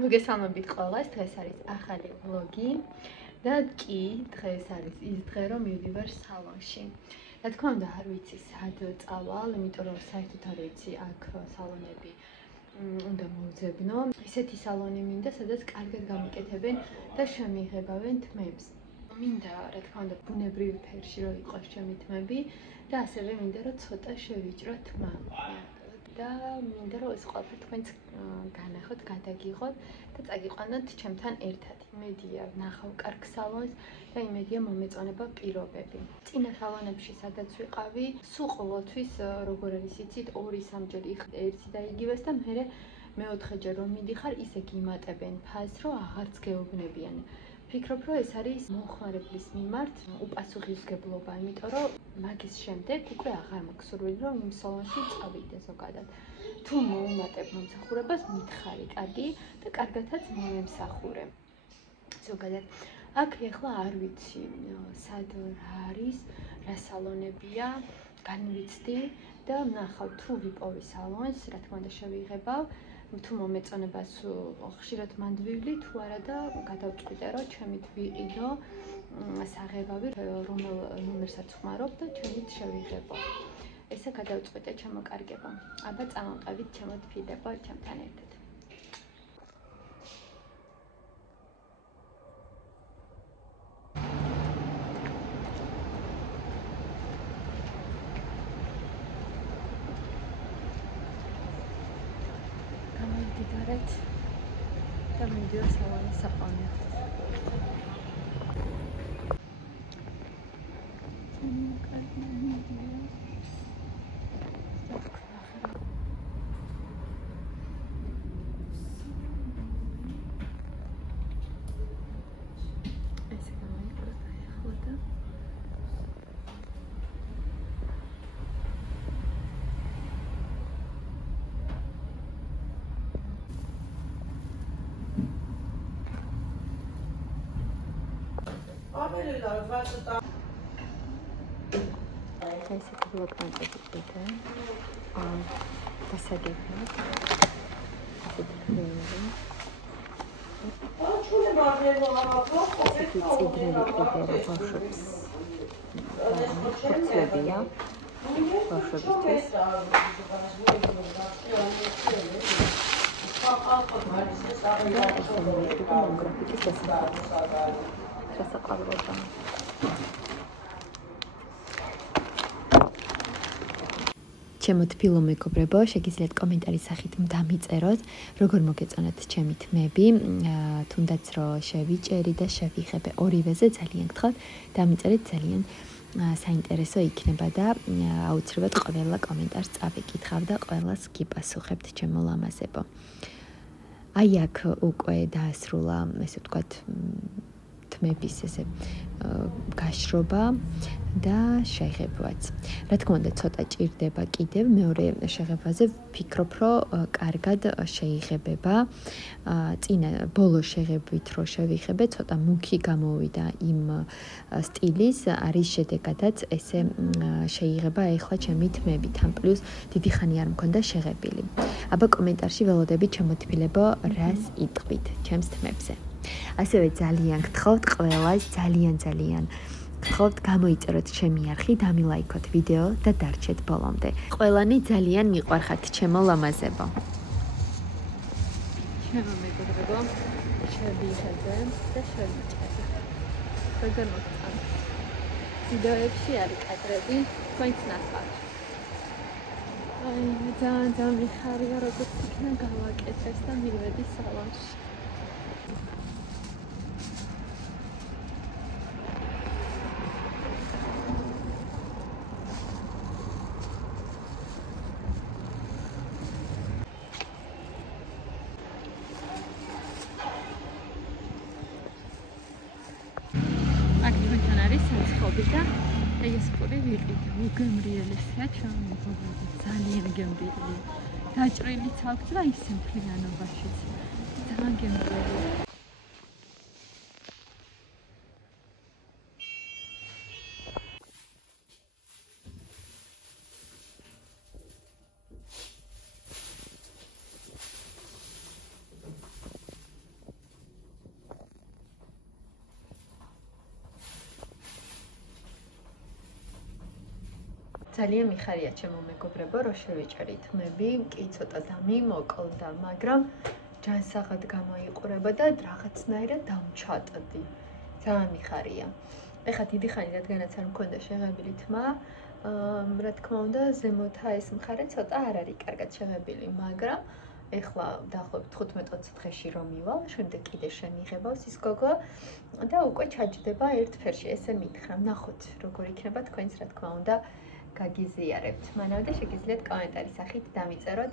მოგესალმებით ყველას, დღეს არის ახალი ვლოგი და კი დღეს არის ის დღე, რომ მივდივარ სალონში. რა თქმა უნდა, არ ვიცი სად წავალ, იმიტომ რომ საერთოდ არ ვიცი აქ სალონები უნდა მოვძებნო. ესეთი სალონი მინდა, სადაც კარგად გამიკეთებენ და შემიიღებავენ თმებს. მინდა, რა თქმა უნდა, ბუნებრივ ფერში რო იყოს ჩემი თმები და ასევე მინდა, რომ ცოტა შევიჭრო თმა. და მინდა რომ ეს ყველაფერი თქვენც განახოთ, გადაგიღოთ და წაგიყვანოთ ჩემთან ერთად. იმედია ვნახავ კარგ სალონს და იმედია მომეწონება პირობები. წინა სალონებში სადაც ვიყავი, სულ ყოველთვის როგორ არის იცით, 2-3 ჯერ ერთი და იგივეს და მერე მეოთხეჯერ რომ მიდიხარ, ისე გიმატებენ ფასს, რომ აღარც გეუბნებიან. ვფიქრობ, რომ ეს არის მომხმარებლის მიმართ უპასუხისმგებლობა, იმიტომ რომ მაგის შემდეგ უკვე აღარ მაქვს სურვილი, რომ იმ სალონში წავიდე ზოგადად. თუ მოუმატებ მომსახურებას, მითხარი კარგი და კარგათაც მომემსახურე. ზოგადად, აქ ეხლა არ ვიცი, სად რა არის, რა სალონებია, განვიცდი და ვნახავ თუ ვიპოვი სალონს, რა თქმა უნდა შევიღებავ. თუ მომეწონებას ხშირად მანდვივლი, თუ არა და გადავწყვიტე, რომ ჩემით ვიყიდო საღებავი, რომელ ნომერსაც ხმარობ და ჩემით შევიღებო. ესე გადავწყვიტე ჩემოკარგება. აბა წამოვყევით ჩემოთბილება ჩემთან ერთად. გამოვიდეთ და მივიდივარ სალონის საყვანეთ. ესეთი ბლოკნოტები ყიდა, დასაგებია, ესეთი ხრეები, ესეთი წიგნები ყიდა, ბავშვებს ხურცლებია, ბავშვებისთვის. და ესე მოვიწყდი მონოგრაფიკის დასაყრდნობა. ჩემოთბილო მეგობრებო, შეგიძლიათ კომენტარის სახით დამიწეროთ, როგორ მოგეწონათ ჩემი თმები, თუნდაც რომ შევიჭერი და შევიღებე. ორივეზე ძალიან გთხოვთ, დამიწერეთ, ძალიან საინტერესო იქნება და აუცილებლად ყველა კომენტარს წავიკითხავ და ყველას გიპასუხებთ ჩემო ლამაზებო. აი აქ უკვე დაასრულა, ესე ვთქვათ, თმების ესე გაშრობა და შეღებვაც. რა თქმა უნდა, ცოტა ჭირდება კიდევ. მეორე შეღებვაზე ვფიქრობ, რომ კარგად შეიღებება. წინა ბოლო შეღებვით რო შევიღებე, ცოტა მუქი გამოვიდა იმ სტილის, არის შედეგადაც ესე შეიღება ეხლა ჩემი თმებით. ამ პლუს დიდი ხანი არ მქონდა შეღებილი. აბა კომენტარში ველოდებით ჩემოთბილებო, რას იტყვით ჩემს თმებზე. ასევე ძალიან გთხოვთ ყველას, ძალიან გთხოვთ გამოიწეროთ ჩემი არხი, დამილაიქოთ ვიდეო და დარჩეთ ბოლომდე. ყველანი ძალიან მიყვარხართ ჩემო ლამაზებო. ჩემო მეგობრებო, შევიღებე და შევიჭერე. როგორ მოგწონთ? ვიდეოებში არის კადრები, თქვენც ნახავთ. აი, ძალიან მიხარია, როგორც იქნა გავაკეთეს და მივედი სალონში. და ეს პური ვიყიდე, უგემრიელესია ჩემი მეგობრებო, ძალიან გემრიელი. დაჭრილიც აქვს და ისე მთლიანობაშიც. ძალიან გემრიელია. ძალიან მიხარია ჩემო მეგობრებო, რომ შევიჭერით ხმები, კი ცოტა დამიმოკლდა, მაგრამ ჯანსაღად გამოიყურება და რაღაცნაირად დამჩატდი. ძალიან მიხარია. ეხლა დიდი ხანი რადგანაც არ მქონდა შეღებილი თმა, რა თქმა უნდა, ზემოთა ეს მხარე ცოტა არ არის კარგად შეღებილი, მაგრამ ეხლა დაახლოებით 15-20 დღეში რომ მივალ, შემდეგ კიდე შემიღებავს ის გოგო და უკვე ჩაჯდება ერთ ფერში. ესე მითხრა, ნახოთ, როგორ იქნება თქვენს, რა თქმა უნდა, გაგიზიარებთ. მანამდე შეგიძლიათ კომენტარის სახით დამიწეროთ.